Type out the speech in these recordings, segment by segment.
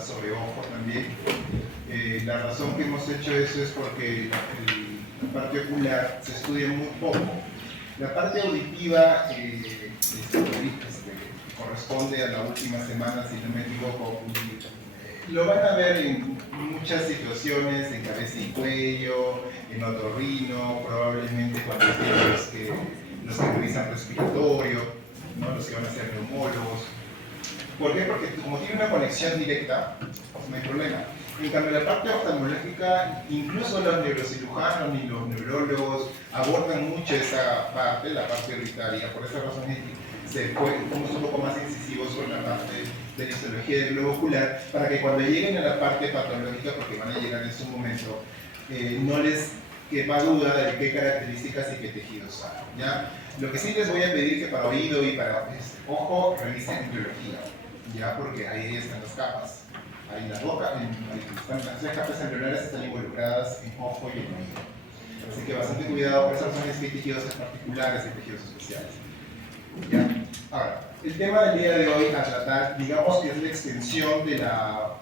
hablar sobre ojo también. La razón que hemos hecho eso es porque la parte ocular se estudia muy poco. La parte auditiva corresponde a la última semana, si no me equivoco. Lo van a ver en muchas situaciones, en cabeza y cuello, en otorrino, probablemente cuando estén los que revisan respiratorio, ¿no? Los que van a ser neumólogos. ¿Por qué? Porque como tiene una conexión directa, no hay problema. En cambio, la parte oftalmológica, incluso los neurocirujanos ni los neurólogos abordan mucho esa parte, la parte auditaria. Por esa razón fuimos un poco más incisivos con la parte de la histología del globo ocular, para que cuando lleguen a la parte patológica, porque van a llegar en su momento, no les quepa duda de qué características y qué tejidos hay, ¿ya? Lo que sí les voy a pedir que para oído y para ojo revisen embriología, ¿ya? Porque ahí están las capas. Ahí la boca, las tres capas alveolares están involucradas en ojo y en oído. Así que bastante cuidado, por esas razones que hay tejidos particulares y tejidos especiales. ¿Ya? Ahora, el tema del día de hoy a tratar, digamos que es la extensión de la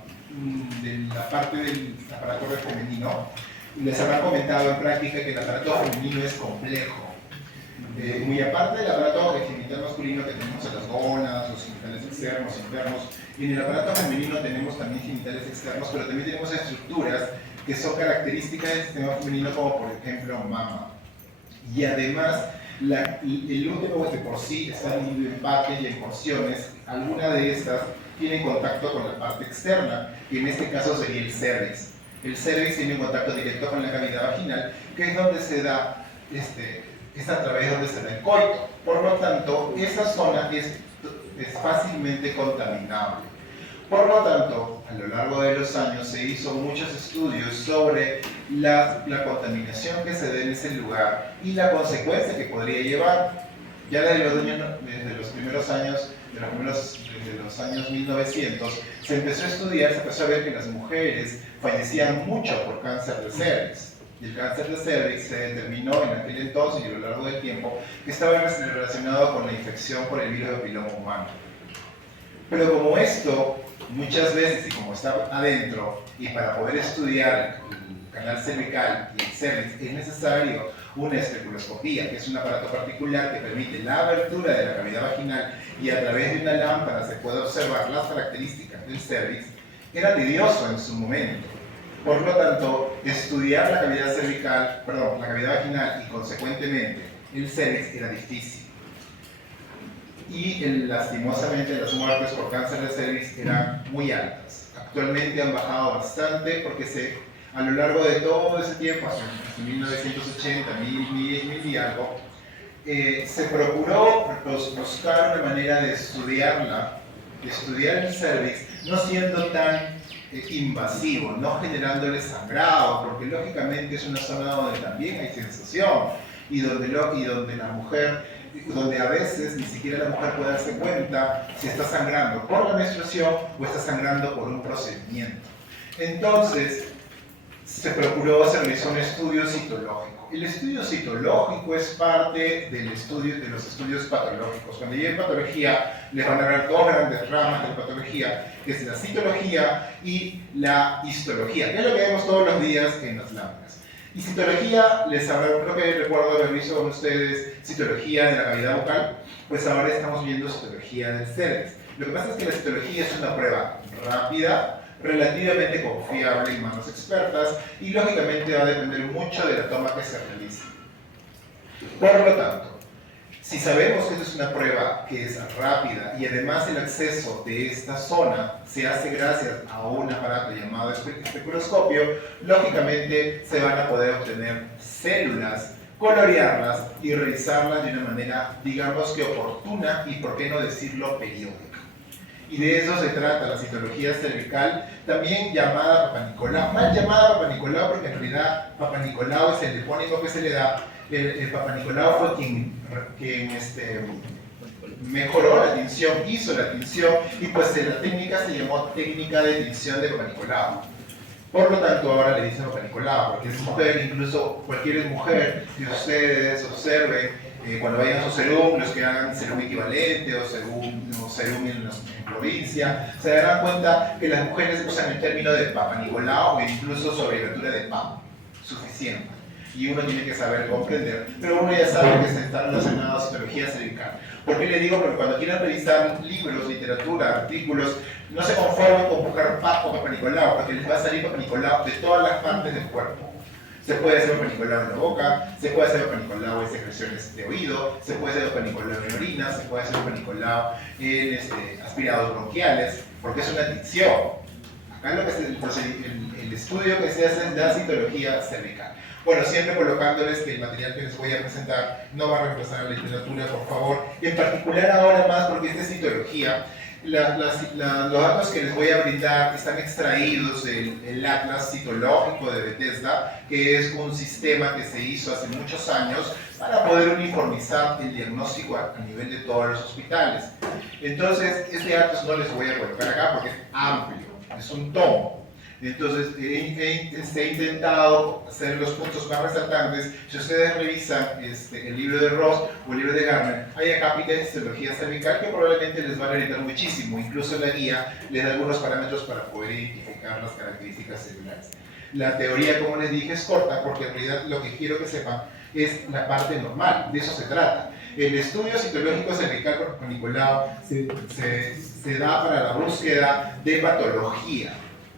parte del aparato femenino. Les habrán comentado en práctica que el aparato femenino es complejo. Muy aparte del aparato genital masculino que tenemos en las gónadas, los genitales externos, internos, y en el aparato femenino tenemos también genitales externos, pero también tenemos estructuras que son características del sistema femenino, como por ejemplo mama. Y además, el útero de por sí está dividido en partes y en porciones. Alguna de estas tiene contacto con la parte externa, que en este caso sería el cervix. El cervix tiene un contacto directo con la cavidad vaginal, que es donde se da, es a través de donde se da el coito. Por lo tanto, esa zona es fácilmente contaminable. Por lo tanto, a lo largo de los años se hizo muchos estudios sobre la contaminación que se da en ese lugar y la consecuencia que podría llevar. Ya desde los primeros años, desde los años 1900, se empezó a estudiar, se empezó a ver que las mujeres fallecían mucho por cáncer de cervix. Y el cáncer de cervix se determinó en aquel entonces y a lo largo del tiempo que estaba relacionado con la infección por el virus de papiloma humano. Pero como esto, muchas veces, y como está adentro, y para poder estudiar el canal cervical y el cervix es necesario una especuloscopía, que es un aparato particular que permite la abertura de la cavidad vaginal y a través de una lámpara se puede observar las características del cervix, era tedioso en su momento. Por lo tanto, estudiar la cavidad cervical, la cavidad vaginal y consecuentemente el cervix era difícil. Y lastimosamente las muertes por cáncer de cervix eran muy altas. Actualmente han bajado bastante porque a lo largo de todo ese tiempo, hasta 1980, 1000 y algo, se procuró buscar una manera de estudiar el cervix, no siendo tan invasivo, no generándole sangrado, porque lógicamente es una zona donde también hay sensación y donde la mujer, donde a veces ni siquiera la mujer puede darse cuenta si está sangrando por la menstruación o está sangrando por un procedimiento. Entonces, se realizó un estudio citológico. El estudio citológico es parte de los estudios patológicos. Cuando lleguen patología, les van a dar dos grandes ramas de patología, que es la citología y la histología, que es lo que vemos todos los días en las láminas. Y citología, creo que recuerdo haber visto con ustedes citología de la cavidad bucal, pues ahora estamos viendo citología del cervix. Lo que pasa es que la citología es una prueba rápida, relativamente confiable en manos expertas y lógicamente va a depender mucho de la toma que se realice. Por lo tanto, si sabemos que esta es una prueba que es rápida y además el acceso de esta zona se hace gracias a un aparato llamado especuloscopio, lógicamente se van a poder obtener células, colorearlas y revisarlas de una manera, digamos que oportuna y por qué no decirlo periódica. Y de eso se trata la citología cervical, también llamada Papa Nicolau. Mal llamada Papa Nicolau porque en realidad Papa Nicolau es el epónimo que se le da. El Papa Nicolau fue quien mejoró la tinción, hizo la tinción y pues la técnica se llamó técnica de tinción de Papa Nicolau. Por lo tanto ahora le dicen Papa Nicolau porque es mujer, incluso cualquier mujer que ustedes observen cuando vayan a su serum, los que hagan serum equivalente o serum serum en provincia, se darán cuenta que las mujeres usan el término de Papa Nicolau o incluso su abreviatura de PAM, suficiente. Y uno tiene que saber comprender, pero uno ya sabe que se está relacionado a citología cervical. ¿Por qué le digo? Porque cuando quieran revisar libros, literatura, artículos, no se conformen con buscar Papa Nicolau, porque les va a salir Papa Nicolau de todas las partes del cuerpo. Se puede hacer Papa Nicolau en la boca, se puede hacer Papa Nicolau en secreciones de oído, se puede hacer Papa Nicolau en orina, se puede hacer Papa Nicolau en aspirados bronquiales, porque es una adicción. Acá lo que es el estudio que se hace es la citología cervical. Bueno, siempre colocándoles que el material que les voy a presentar no va a reemplazar a la literatura, por favor. En particular ahora más porque esta es citología. Los datos que les voy a brindar están extraídos del Atlas Citológico de Bethesda, que es un sistema que se hizo hace muchos años para poder uniformizar el diagnóstico a nivel de todos los hospitales. Entonces, este Atlas no les voy a colocar acá porque es amplio, es un tomo. Entonces, he intentado hacer los puntos más resaltantes. Si ustedes revisan el libro de Ross o el libro de Garner, hay acá capítulos de histología cervical que probablemente les van a orientar muchísimo. Incluso la guía les da algunos parámetros para poder identificar las características celulares. La teoría, como les dije, es corta porque en realidad lo que quiero que sepan es la parte normal, de eso se trata. El estudio citológico cervical por Nicolau se da para la búsqueda de patología.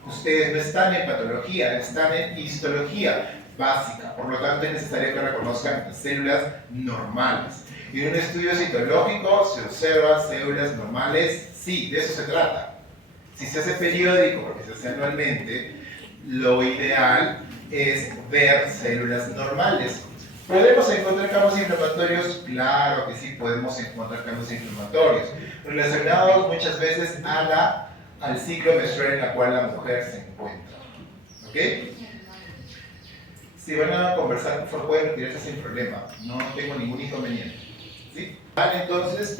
Ustedes no están en patología, están en histología básica, por lo tanto es necesario que reconozcan células normales. Y en un estudio citológico se observan células normales, sí, de eso se trata. Si se hace periódico, porque se hace anualmente, lo ideal es ver células normales. ¿Podemos encontrar campos inflamatorios? Claro que sí, podemos encontrar campos inflamatorios, relacionados muchas veces al ciclo menstrual en el cual la mujer se encuentra. ¿Ok? Si van a conversar, por favor, pueden retirarse sin problema. No tengo ningún inconveniente. ¿Sí? Vale, entonces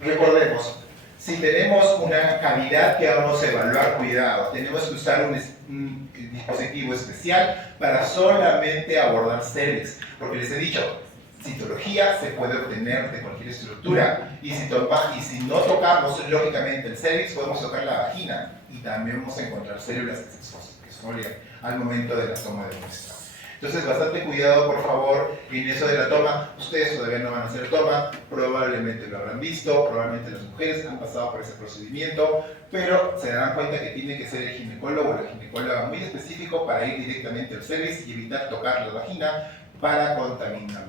recordemos, si tenemos una cavidad que vamos a evaluar, cuidado, tenemos que usar un dispositivo especial para solamente abordar cervix. Porque les he dicho, citología se puede obtener de cualquier estructura y si no tocamos lógicamente el cervix podemos tocar la vagina y también vamos a encontrar células que se exfolian al momento de la toma de muestra. Entonces bastante cuidado por favor en eso de la toma. Ustedes todavía no van a hacer toma, probablemente lo habrán visto, probablemente las mujeres han pasado por ese procedimiento, pero se darán cuenta que tiene que ser el ginecólogo o la ginecóloga muy específico para ir directamente al cervix y evitar tocar la vagina para contaminar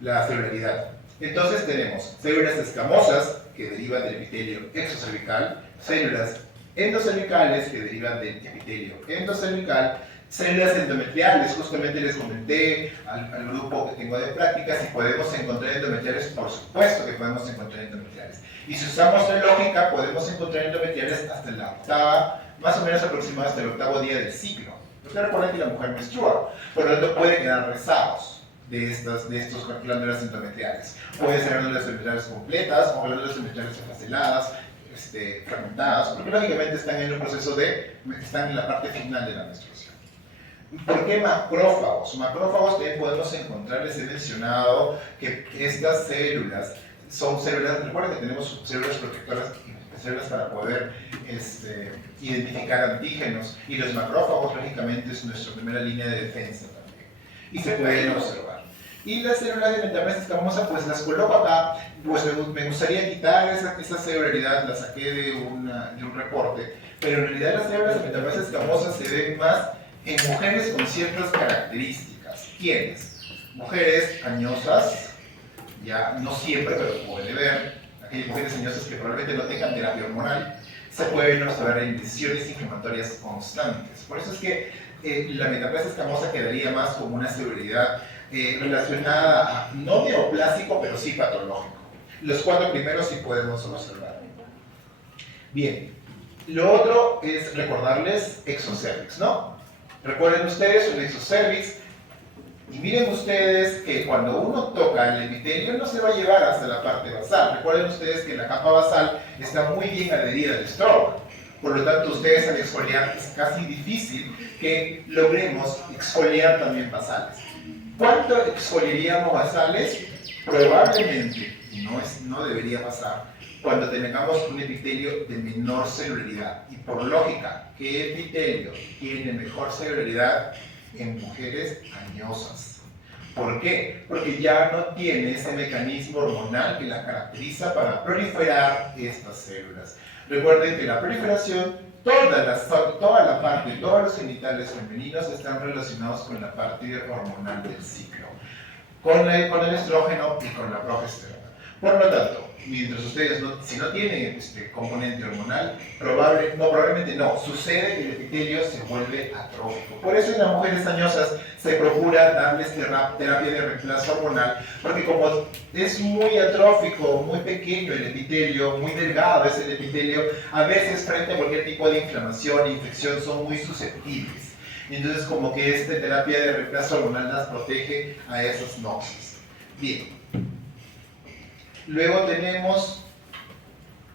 la celularidad. Entonces tenemos células escamosas que derivan del epitelio exocervical, células endocervicales que derivan del epitelio endocervical, células endometriales, justamente les comenté al grupo que tengo de prácticas si podemos encontrar endometriales, por supuesto que podemos encontrar endometriales. Y si usamos la lógica, podemos encontrar endometriales hasta la octava, más o menos aproximadamente hasta el octavo día del ciclo. Ustedes recuerden que la mujer menstrua, por lo tanto puede quedar rezagos de estos glándulas endometriales. Pueden ser glándulas endometriales completas o glándulas endometriales esfaceladas, fragmentadas, porque lógicamente están en un proceso están en la parte final de la menstruación. ¿Por qué macrófagos? Macrófagos también podemos encontrar, les he mencionado que estas células son células, recuerden que tenemos células protectoras, células para poder identificar antígenos, y los macrófagos lógicamente es nuestra primera línea de defensa también, y se pueden observar. Y las células de metaplasia escamosa, pues las coloco acá, pues me gustaría quitar esa celularidad, la saqué de un reporte, pero en realidad las células de metaplasia escamosa se ven más en mujeres con ciertas características. ¿Quiénes? Mujeres añosas, ya no siempre, pero puede ver, aquellas mujeres añosas que probablemente no tengan terapia hormonal, se pueden observar en lesiones inflamatorias constantes. Por eso es que la metaplasia escamosa quedaría más como una celularidad relacionada a, no neoplásico, pero sí patológico. Los cuatro primeros sí podemos observar. Bien, lo otro es recordarles exocervix, ¿no? Recuerden ustedes un exocervix, y miren ustedes que cuando uno toca el epitelio no se va a llevar hasta la parte basal. Recuerden ustedes que la capa basal está muy bien adherida al estómago. Por lo tanto, ustedes al exfoliar es casi difícil que logremos exfoliar también basales. ¿Cuánto exfoliaríamos basales? Probablemente, y no debería pasar, cuando tengamos un epitelio de menor celularidad. Y por lógica, ¿qué epitelio tiene mejor celularidad? En mujeres añosas. ¿Por qué? Porque ya no tiene ese mecanismo hormonal que la caracteriza para proliferar estas células. Recuerden que la proliferación, toda la parte, todos los genitales femeninos están relacionados con la parte hormonal del ciclo, con el estrógeno y con la progesterona. Por lo tanto, mientras ustedes si no tienen este componente hormonal, probablemente no, sucede que el epitelio se vuelve atrófico. Por eso en las mujeres añosas se procura darles terapia de reemplazo hormonal, porque como es muy atrófico, muy pequeño el epitelio, muy delgado es el epitelio, a veces frente a cualquier tipo de inflamación e infección son muy susceptibles. Entonces como que esta terapia de reemplazo hormonal las protege a esas noxias. Bien. Luego tenemos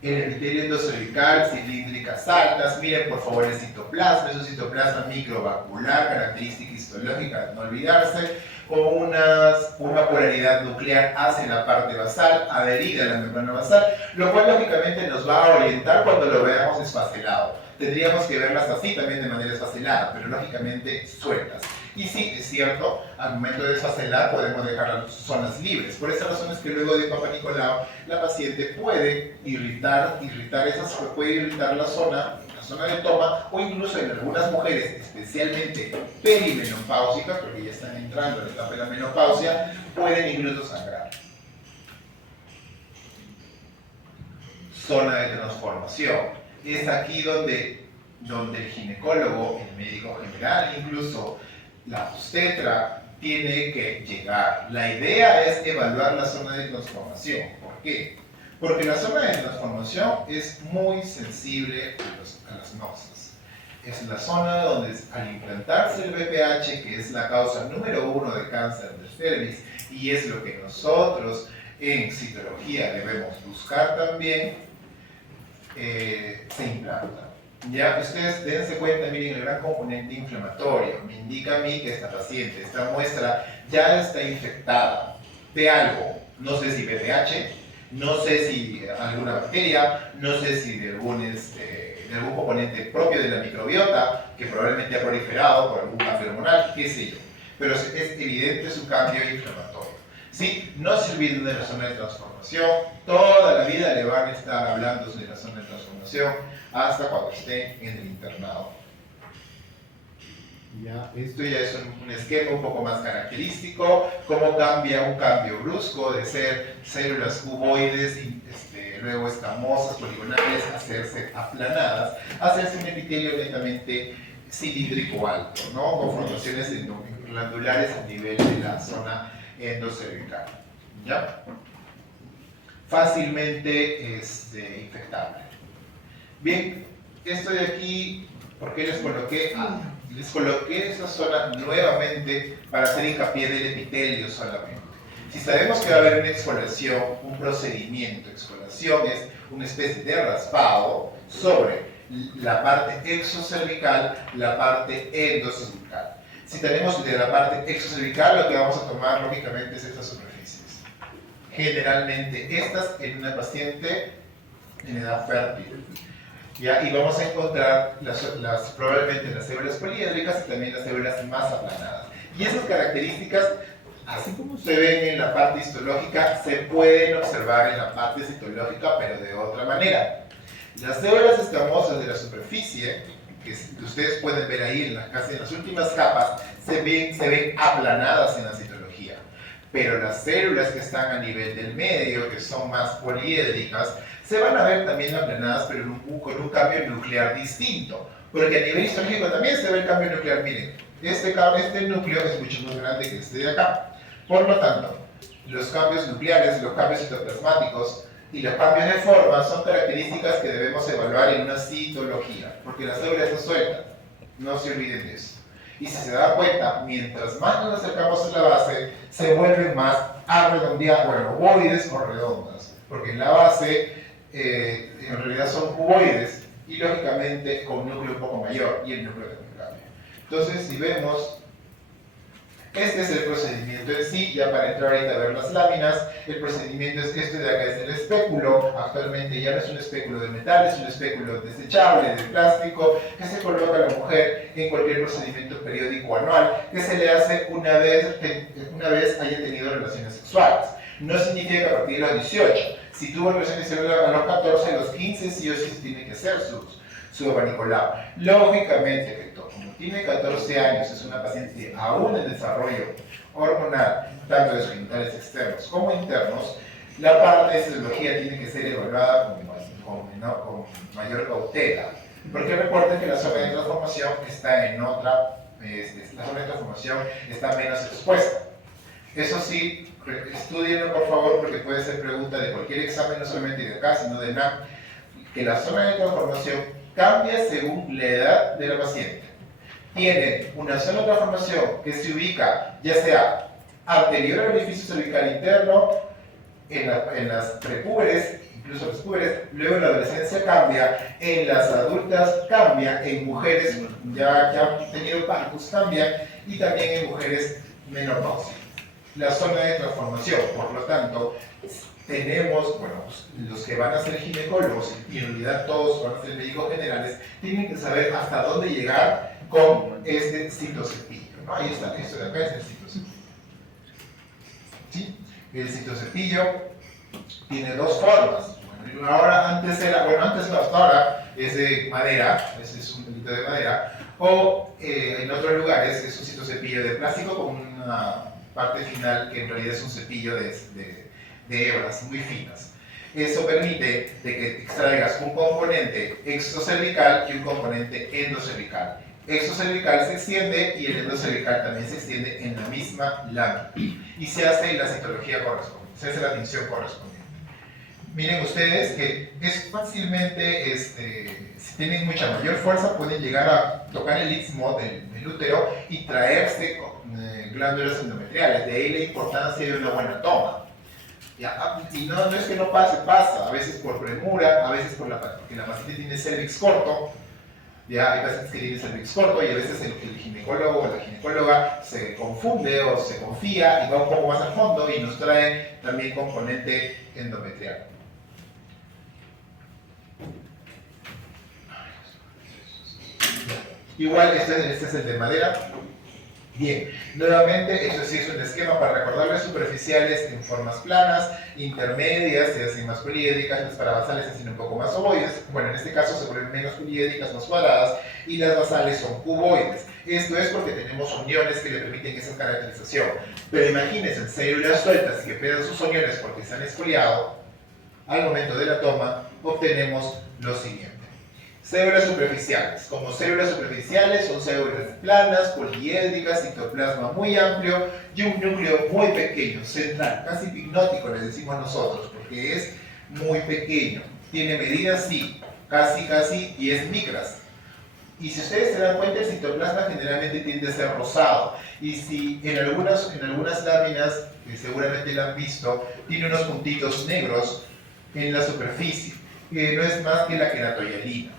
el epitelio endocervical, cilíndricas altas. Miren por favor el citoplasma, es un citoplasma microvascular, característica histológica de no olvidarse, con una polaridad nuclear hacia la parte basal, adherida a la membrana basal, lo cual lógicamente nos va a orientar cuando lo veamos desfacelado. Tendríamos que verlas así también de manera desfacelada, pero lógicamente sueltas. Y sí, es cierto, al momento de desfacelar podemos dejar las zonas libres. Por esa razón es que luego de Papa Nicolau, la paciente puede irritar la zona de toma, o incluso en algunas mujeres, especialmente perimenopáusicas, porque ya están entrando en la etapa de la menopausia, pueden incluso sangrar. Zona de transformación. Es aquí donde el ginecólogo, el médico general, incluso la obstetra, tiene que llegar. La idea es evaluar la zona de transformación. ¿Por qué? Porque la zona de transformación es muy sensible a las noxias. Es la zona donde al implantarse el BPH, que es la causa número 1 de cáncer de cervix, y es lo que nosotros en citología debemos buscar también, se implanta. Ya, ustedes dense cuenta, miren el gran componente inflamatorio, me indica a mí que esta paciente, esta muestra ya está infectada de algo, no sé si BPH, no sé si alguna bacteria, no sé si de algún componente propio de la microbiota que probablemente ha proliferado por algún cambio hormonal, qué sé yo, pero es evidente su cambio inflamatorio. ¿Sí? No se olviden de la zona de transformación, toda la vida le van a estar hablando de la zona de transformación hasta cuando estén en el internado. Ya, esto ya es un esquema un poco más característico, cómo cambia un cambio brusco de ser células cuboides, luego escamosas, poligonales, a hacerse aplanadas, a hacerse un epitelio netamente cilíndrico alto, ¿no? Con formaciones glandulares a nivel de la zona endocervical. ¿Ya? Fácilmente infectable. Bien, esto de aquí, ¿por qué les coloqué? Les coloqué esa zona nuevamente para hacer hincapié del epitelio solamente. Si sabemos que va a haber una exfoliación, un procedimiento, exfoliación es una especie de raspado sobre la parte exocervical, la parte endocervical. Si tenemos de la parte exocervical, lo que vamos a tomar lógicamente es estas superficies. Generalmente estas en una paciente en edad fértil. ¿Ya? Y vamos a encontrar probablemente las células poliédricas y también las células más aplanadas. Y esas características, así como se ven en la parte histológica, se pueden observar en la parte citológica, pero de otra manera. Las células escamosas de la superficie, que ustedes pueden ver ahí casi en las últimas capas, se ven aplanadas en la citología. Pero las células que están a nivel del medio, que son más poliédricas, se van a ver también aplanadas, pero con un cambio nuclear distinto. Porque a nivel histológico también se ve el cambio nuclear. Miren, este núcleo es mucho más grande que este de acá. Por lo tanto, los cambios nucleares, los cambios citoplasmáticos y los cambios de forma son características que debemos evaluar en una citología, porque las células se sueltan, no se olviden de eso. Y si se dan cuenta, mientras más nos acercamos a la base, se vuelven más arredondeadas, bueno, ovoides o redondas, porque en la base en realidad son cuboides y lógicamente con un núcleo un poco mayor y el núcleo de cambio. Entonces, si vemos Este es el procedimiento en sí, ya para entrar ahorita a ver las láminas. El procedimiento es este de acá, es el espéculo. Actualmente ya no es un espéculo de metal, es un espéculo desechable, de plástico, que se coloca a la mujer en cualquier procedimiento periódico anual, que se le hace una vez haya tenido relaciones sexuales. No significa que a partir de los 18, si tuvo relaciones sexuales a los 14, a los 15, sí o sí se tiene que hacer su abanicolado. Lógicamente, como tiene 14 años, es una paciente aún en desarrollo hormonal, tanto de sus genitales externos como internos, la parte de sexología tiene que ser evaluada con mayor cautela. Porque recuerden que la zona de transformación está en otra, la zona de transformación está menos expuesta. Eso sí, estudienlo por favor, porque puede ser pregunta de cualquier examen, no solamente de acá, sino de NAM, que la zona de transformación cambia según la edad de la paciente. Tiene una zona de transformación que se ubica ya sea anterior al orificio cervical interno, en las prepúberes, incluso los púberes, luego en la adolescencia cambia, en las adultas cambia, en mujeres ya han tenido partos cambia, y también en mujeres menopáusicas. La zona de transformación, por lo tanto, tenemos, bueno, los que van a ser ginecólogos, y en realidad todos van a ser médicos generales, tienen que saber hasta dónde llegar con este citocepillo, ¿no? Ahí está, esto de acá es el citocepillo. ¿Sí? El citocepillo tiene dos formas. Bueno, ahora, antes no, hasta ahora es de madera, ese es un pelito de madera, o en otros lugares es un citocepillo de plástico con una parte final que en realidad es un cepillo de hebras muy finas. Eso permite de que extraigas un componente exocervical y un componente endocervical. Exocervical se extiende y el endocervical también se extiende en la misma lámina. Y se hace la citología correspondiente, se hace la tinción correspondiente. Miren ustedes que es fácilmente, si tienen mucha mayor fuerza, pueden llegar a tocar el istmo del útero y traerse glándulas endometriales. De ahí la importancia de una buena toma. ¿Ya? Y no es que no pase, pasa, a veces por premura, a veces porque la paciente tiene cervix corto. Ya hay pacientes que tienen cervix corto y a veces el ginecólogo o la ginecóloga se confunde o se confía y va un poco más al fondo y nos trae también componente endometrial. Igual este es el de madera. Bien, nuevamente, esto sí es un esquema para recordarles: superficiales en formas planas, intermedias se hacen más poliédricas, las parabasales se hacen un poco más ovoides, bueno, en este caso se vuelven menos poliédricas, más cuadradas, y las basales son cuboides. Esto es porque tenemos uniones que le permiten esa caracterización. Pero imagínense, células sueltas que pierden sus uniones porque se han exfoliado, al momento de la toma obtenemos lo siguiente. Células superficiales. Como células superficiales son células planas, poliédricas, citoplasma muy amplio y un núcleo muy pequeño, central, casi hipnótico le decimos nosotros, porque es muy pequeño. Tiene medidas, sí, casi 10 micras. Y si ustedes se dan cuenta, el citoplasma generalmente tiende a ser rosado. Y si en algunas láminas, que seguramente la han visto, tiene unos puntitos negros en la superficie, que no es más que la queratohialina.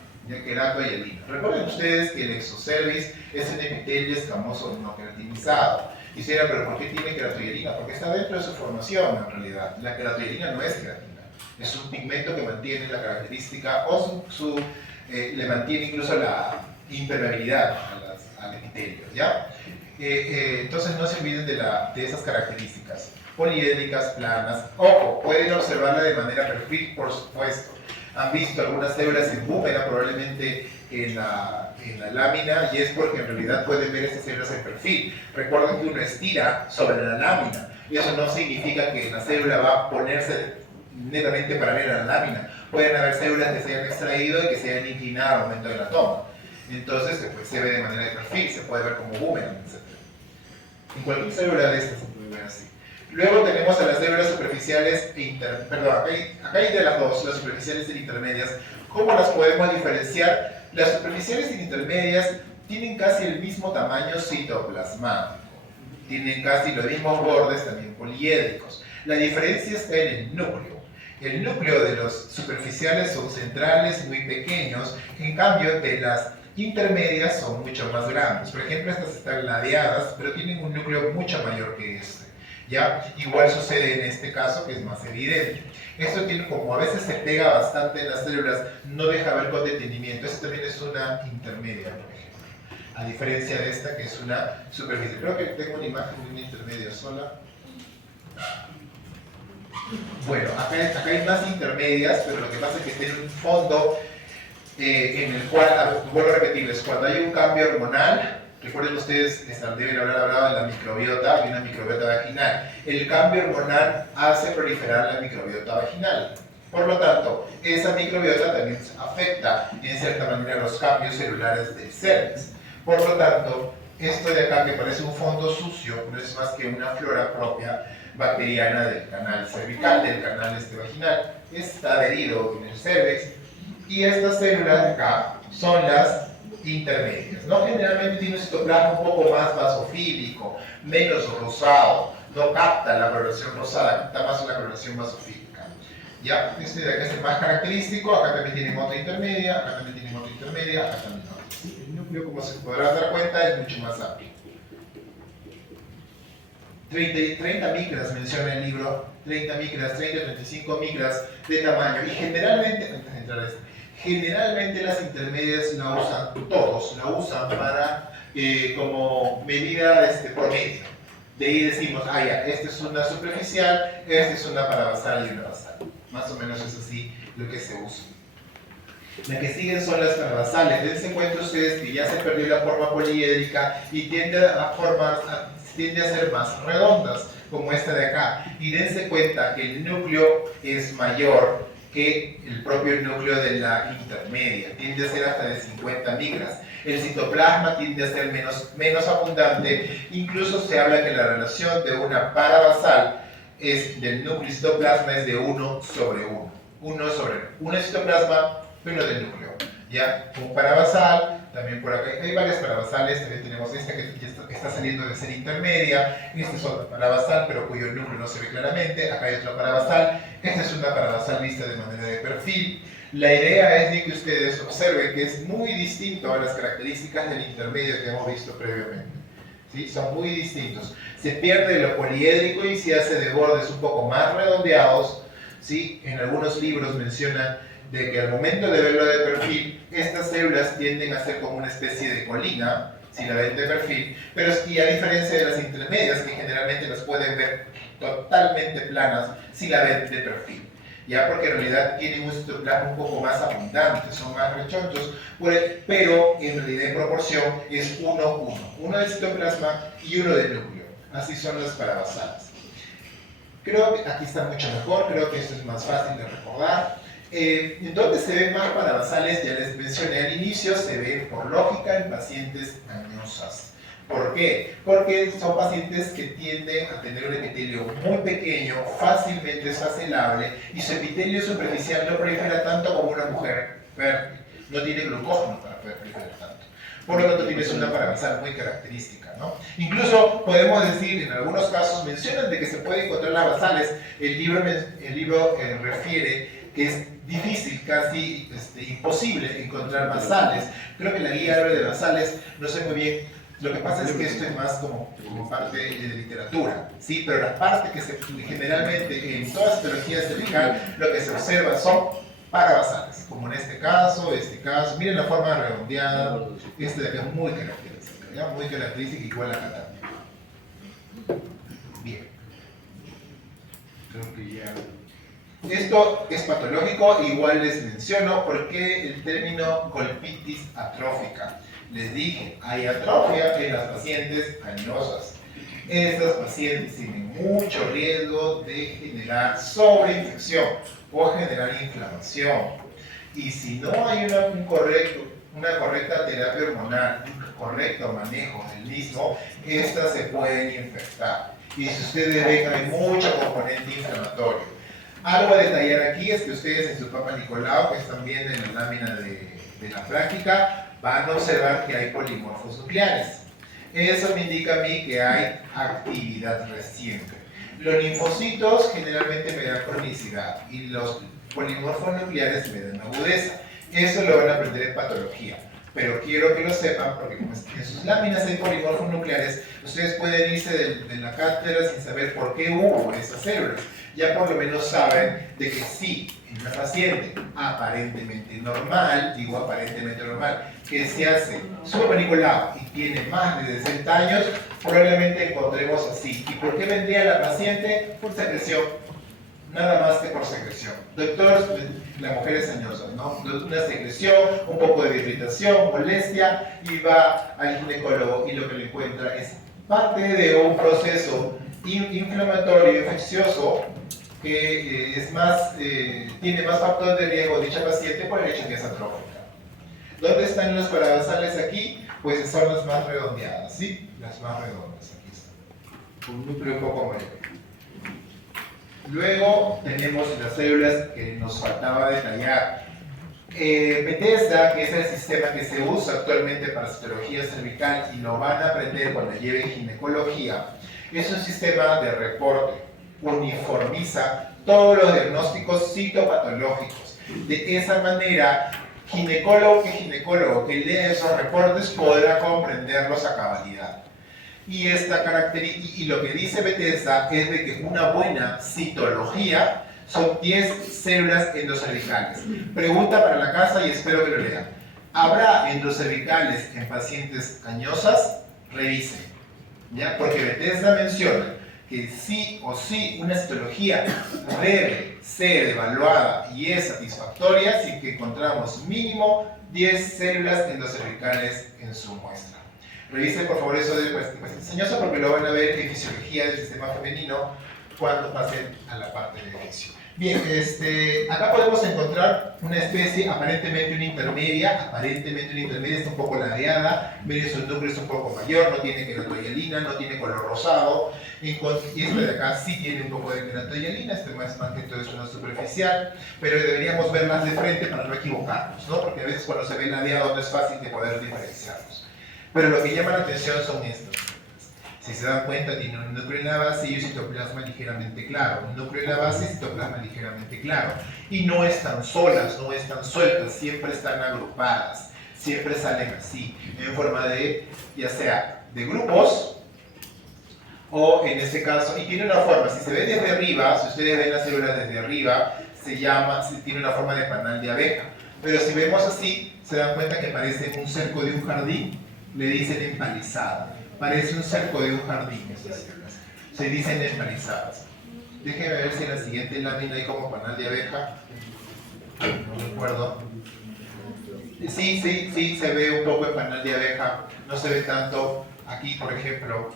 Recuerden ustedes que el exocervix es un epitelio escamoso no queratinizado. Y dirán, pero ¿por qué tiene queratohialina? Porque está dentro de su formación en realidad. La queratohialina no es queratina, es un pigmento que mantiene la característica o le mantiene incluso la impermeabilidad al epitelio, ¿ya? Entonces no se olviden de esas características poliédricas, planas. Ojo, pueden observarla de manera perfil, por supuesto. Han visto algunas células en búmera, probablemente en la lámina, y es porque en realidad pueden ver estas células en perfil. Recuerden que uno estira sobre la lámina, y eso no significa que la célula va a ponerse netamente paralela a la lámina. Pueden haber células que se hayan extraído y que se hayan inclinado al momento de la toma. Entonces se ve de manera de perfil, se puede ver como boomerang, etc. En cualquier célula de estas se puede ver así. Luego tenemos a las células superficiales acá hay de las dos, las superficiales e intermedias. ¿Cómo las podemos diferenciar? Las superficiales e intermedias tienen casi el mismo tamaño citoplasmático. Tienen casi los mismos bordes, también poliédricos. La diferencia está en el núcleo. El núcleo de los superficiales son centrales, muy pequeños. En cambio, de las Intermedias son mucho más grandes. Por ejemplo, estas están ladeadas, pero tienen un núcleo mucho mayor que este. ¿Ya? Igual sucede en este caso, que es más evidente. Esto tiene, como a veces se pega bastante en las células, no deja ver con detenimiento. Esto también es una intermedia, por ejemplo. A diferencia de esta, que es una superficie. Creo que tengo una imagen de una intermedia sola. Bueno, acá hay más intermedias, pero lo que pasa es que tiene un fondo en el cual, vuelvo a repetirles, cuando hay un cambio hormonal, recuerden ustedes, deben haber hablado de la microbiota, de una microbiota vaginal. El cambio hormonal hace proliferar la microbiota vaginal. Por lo tanto, esa microbiota también afecta en cierta manera los cambios celulares del cervix. Por lo tanto, esto de acá que parece un fondo sucio no es más que una flora propia bacteriana del canal cervical, del canal vaginal. Está adherido en el cervix y estas células de acá son las intermedias, ¿no? Generalmente tiene un citoplasma un poco más basofílico, menos rosado, no capta la coloración rosada, capta más una coloración basofílica. ¿Ya? Este de acá es el más característico, acá también tienen otra intermedia, acá también tienen otra intermedia, acá también otra. El núcleo, como se podrán dar cuenta, es mucho más amplio. 30 micras menciona el libro, 30 micras, 30, 35 micras de tamaño, y generalmente, antes de entrar a esto, generalmente las intermedias la usan, todos la usan para, como medida promedio. De ahí decimos, ah ya, esta es una superficial, esta es una parabasal y una basal. Más o menos es así lo que se usa. Las que siguen son las parabasales. Dense cuenta ustedes que ya se perdió la forma poliédrica y tiende a ser más redondas, como esta de acá. Y dense cuenta que el núcleo es mayor que el propio núcleo de la intermedia, tiende a ser hasta de 50 micras. El citoplasma tiende a ser menos abundante, incluso se habla que la relación de una parabasal del núcleo y citoplasma es de 1 sobre 1. 1 sobre 1 es citoplasma, 1 del núcleo. ¿Ya? Un parabasal, también por acá hay varias parabasales, también tenemos esta que está saliendo de ser intermedia, esta es otra parabasal, pero cuyo núcleo no se ve claramente, acá hay otra parabasal, esta es una parabasal vista de manera de perfil. La idea es de que ustedes observen que es muy distinto a las características del intermedio que hemos visto previamente. ¿Sí? Son muy distintos. Se pierde lo poliédrico y se hace de bordes un poco más redondeados. ¿Sí? En algunos libros mencionan de que al momento de verlo de perfil, estas células tienden a ser como una especie de colina, si la ven de perfil, pero y a diferencia de las intermedias, que generalmente las pueden ver totalmente planas si la ven de perfil. Ya porque en realidad tienen un citoplasma un poco más abundante, son más rechonchos, pero en realidad en proporción es 1-1. Uno de citoplasma y uno de núcleo. Así son las parabasales. Creo que aquí está mucho mejor, creo que esto es más fácil de recordar. En donde se ven más parabasales, ya les mencioné al inicio, se ven por lógica en pacientes añosas. ¿Por qué? Porque son pacientes que tienden a tener un epitelio muy pequeño, fácilmente desfacelable, y su epitelio superficial no prolifera tanto como una mujer fértil. No tiene glucógeno para poder proliferar tanto. Por lo tanto, tienes una parabasal muy característica, ¿no? Incluso podemos decir, en algunos casos mencionan de que se pueden encontrar las basales. El libro refiere que es difícil, casi imposible encontrar basales. Creo que la guía habla de basales, no sé muy bien. Lo que pasa es que esto es más como parte de literatura, ¿sí? Pero las partes que generalmente en toda citología cervical lo que se observa son parabasales, como en este caso. Miren la forma redondeada, de acá es muy característica, ¿ya? Muy característica, igual acá también. Bien. Creo que ya... Esto es patológico, igual les menciono, porque el término colpitis atrófica. Les dije, hay atrofia en las pacientes añosas. Estas pacientes tienen mucho riesgo de generar sobreinfección o generar inflamación. Y si no hay una correcta terapia hormonal, un correcto manejo del mismo, estas se pueden infectar. Y si ustedes ven, hay mucho componente inflamatorio. Algo a detallar aquí es que ustedes en su Papa Nicolau, que están viendo en la lámina de la práctica, van a observar que hay polimorfos nucleares. Eso me indica a mí que hay actividad reciente. Los linfocitos generalmente me dan cronicidad y los polimorfos nucleares me dan agudeza. Eso lo van a aprender en patología. Pero quiero que lo sepan porque como en sus láminas hay polimorfos nucleares, ustedes pueden irse de la cátedra sin saber por qué hubo esas células. Ya por lo menos saben de que sí, en una paciente aparentemente normal, digo aparentemente normal, que se hace suprapaniculado y tiene más de 60 años, probablemente encontremos así. ¿Y por qué vendría la paciente? Por secreción. Nada más que por secreción. Doctor, la mujer es añosa, ¿no? Una secreción, un poco de irritación, molestia, y va al ginecólogo y lo que le encuentra es parte de un proceso inflamatorio infeccioso que tiene más factor de riesgo de dicha paciente por el hecho que es atrófica. ¿Dónde están los paradosales aquí? Pues son las más redondeadas, ¿sí? Las más redondas, aquí están. Un núcleo un poco mayor. Luego tenemos las células que nos faltaba detallar. Bethesda, que es el sistema que se usa actualmente para citología cervical y lo van a aprender cuando lleven ginecología, es un sistema de reporte. Uniformiza todos los diagnósticos citopatológicos. De esa manera, ginecólogo que lea esos reportes podrá comprenderlos a cabalidad. Y lo que dice Bethesda es de que una buena citología son 10 células endocervicales. Pregunta para la casa y espero que lo lean. ¿Habrá endocervicales en pacientes añosas? Revisen, ¿ya? Porque Bethesda menciona que sí o sí una citología debe ser evaluada y es satisfactoria si que encontramos mínimo 10 células endocervicales en su muestra. Revisen por favor eso de pacientes añosos porque lo van a ver en fisiología del sistema femenino cuando pasen a la parte de fisio. Bien, acá podemos encontrar una especie aparentemente una intermedia, está un poco ladeada, miren su núcleo es un poco mayor, no tiene queratohialina, no tiene color rosado, y este de acá sí tiene un poco de queratohialina, más que todo es una superficial, pero deberíamos verlas de frente para no equivocarnos, ¿no? Porque a veces cuando se ve ladeado no es fácil de poder diferenciarlos. Pero lo que llama la atención son estos. Si se dan cuenta, tiene un núcleo en la base y un citoplasma ligeramente claro. Un núcleo en la base y citoplasma ligeramente claro. Y no están solas, no están sueltas, siempre están agrupadas. Siempre salen así, en forma de, ya sea de grupos, o en este caso, y tiene una forma, si se ve desde arriba, si ustedes ven las células desde arriba, tiene una forma de panal de abeja. Pero si vemos así, se dan cuenta que parece un cerco de un jardín, le dicen empalizada. Parece un cerco de un jardín estas células. Se dicen empalizadas. Déjenme ver si en la siguiente lámina hay como panal de abeja. No recuerdo. Sí, se ve un poco el panal de abeja. No se ve tanto. Aquí, por ejemplo,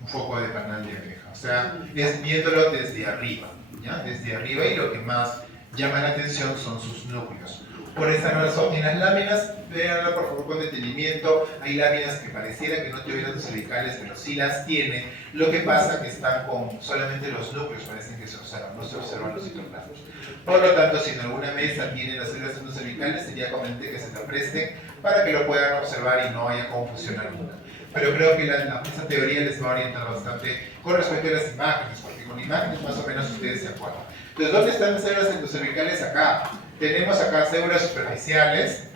un foco de panal de abeja. O sea, es viéndolo desde arriba. ¿Ya? Desde arriba, y lo que más llama la atención son sus núcleos. Por esa razón, en las láminas, véanla por favor con detenimiento, hay láminas que pareciera que no tuvieran los cervicales, pero sí las tiene. Lo que pasa es que están con solamente los núcleos, parecen que se observan, no se observan los citoplasmas. Por lo tanto, si en alguna mesa tienen las células endocervicales, sería conveniente que se la presten para que lo puedan observar y no haya confusión alguna. Pero creo que esta teoría les va a orientar bastante con respecto a las imágenes, porque con imágenes más o menos ustedes se acuerdan. Entonces, ¿dónde están las células endocervicales? Acá. Tenemos acá células superficiales,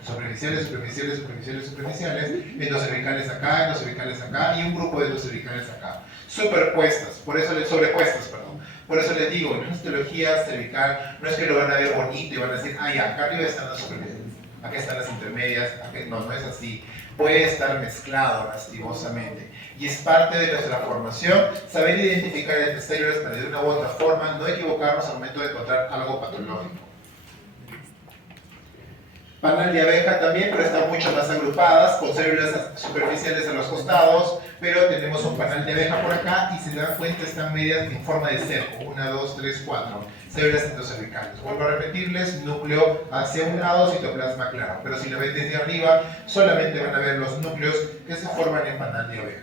endocervicales acá, y un grupo de endocervicales acá. Superpuestas, sobrepuestas, perdón. Por eso les digo, en histología cervical no es que lo van a ver bonito y van a decir, ah, ya, acá arriba están las superficiales, acá están las intermedias, no es así. Puede estar mezclado lastimosamente. Y es parte de nuestra formación saber identificar estas células para de una u otra forma no equivocarnos al momento de encontrar algo patológico. Panal de abeja también, pero están mucho más agrupadas, con células superficiales a los costados, pero tenemos un panal de abeja por acá y si se dan cuenta están medias en forma de cerco, 1, 2, 3, 4, células endocervicales. Vuelvo a repetirles, núcleo hacia un lado, citoplasma claro, pero si lo ven desde arriba, solamente van a ver los núcleos que se forman en panal de abeja.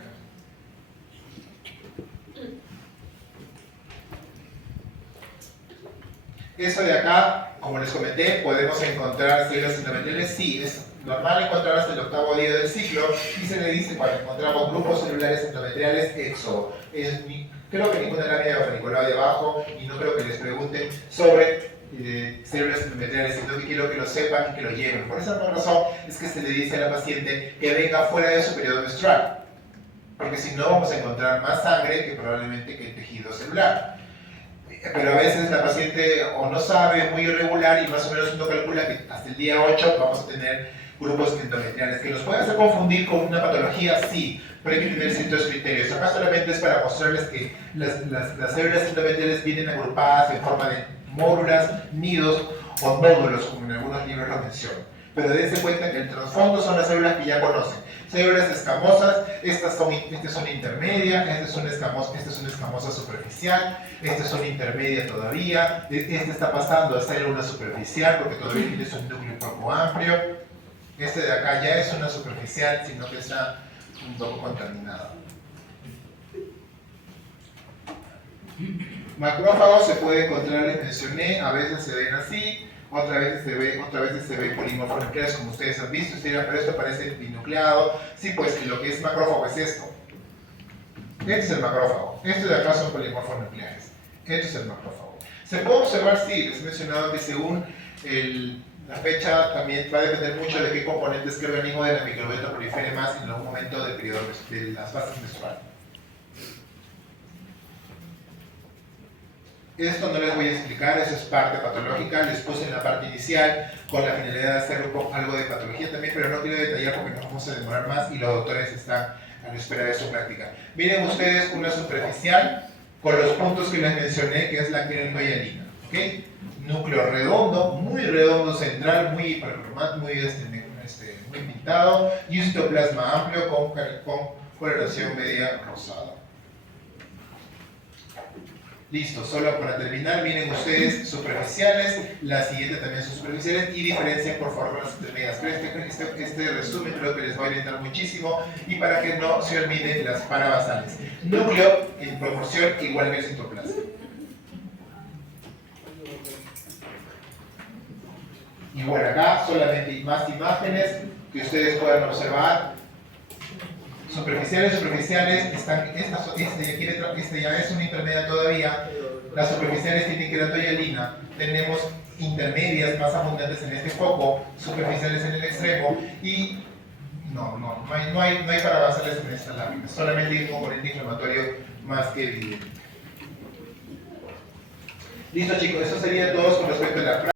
Eso de acá, como les comenté, podemos encontrar células endometriales. Sí, es normal encontrar hasta el 8º día del ciclo y se le dice cuando encontramos grupos celulares endometriales éxodo. Creo que ninguna lámina de paniculado de abajo y no creo que les pregunten sobre células endometriales, sino que quiero que lo sepan y que lo lleven. Por esa razón es que se le dice a la paciente que venga fuera de su periodo menstrual, porque si no vamos a encontrar más sangre que probablemente que el tejido celular. Pero a veces la paciente o no sabe, muy irregular, y más o menos uno calcula que hasta el día 8 vamos a tener grupos endometriales. ¿Que los puede hacer confundir con una patología? Sí, pero hay que tener ciertos criterios. Acá solamente es para mostrarles que las células endometriales vienen agrupadas en forma de módulas, nidos o nódulos, como en algunos libros lo mencionan. Pero dense cuenta que el trasfondo son las células que ya conocen. Células escamosas, estas son intermedias, esta es una escamosa superficial, esta es una intermedia todavía, esta está pasando a ser una superficial porque todavía tiene un núcleo poco amplio. Este de acá ya es una superficial, sino que está un poco contaminado. Macrófagos se puede encontrar, les mencioné, a veces se ven así, otras veces se ven polimorfonucleares, como ustedes han visto. Ustedes dirán, pero esto parece binucleado. Sí, pues lo que es macrófago es esto. Este es el macrófago. Estos de acá son polimorfonucleares. Este es el macrófago. Se puede observar, sí, les he mencionado que según la fecha también va a depender mucho de qué componentes, qué organismo de la microbiota prolifere más en algún momento del periodo de las fases menstruales. Esto no les voy a explicar, eso es parte patológica, les puse en la parte inicial con la finalidad de hacer algo de patología también, pero no quiero detallar porque nos vamos a demorar más y los doctores están a la espera de su práctica. Miren ustedes una superficial con los puntos que les mencioné, que es la quinoidina, ¿ok? Núcleo redondo central, muy pintado, y un citoplasma amplio con coloración media rosada. Listo, solo para terminar, miren ustedes superficiales, la siguiente también son superficiales, y diferencian por favor las intermedias. Este resumen creo que les va a orientar muchísimo, y para que no se olviden las parabasales. Núcleo en proporción igual que el citoplasma. Y bueno, acá solamente más imágenes que ustedes puedan observar. Superficiales, esta ya es una intermedia todavía. Las superficiales tienen queratohialina. Tenemos intermedias más abundantes en este foco, superficiales en el extremo, y no hay parabasales en esta lámina, solamente hay un componente inflamatorio más que evidente. Listo chicos, eso sería todo con respecto a la práctica.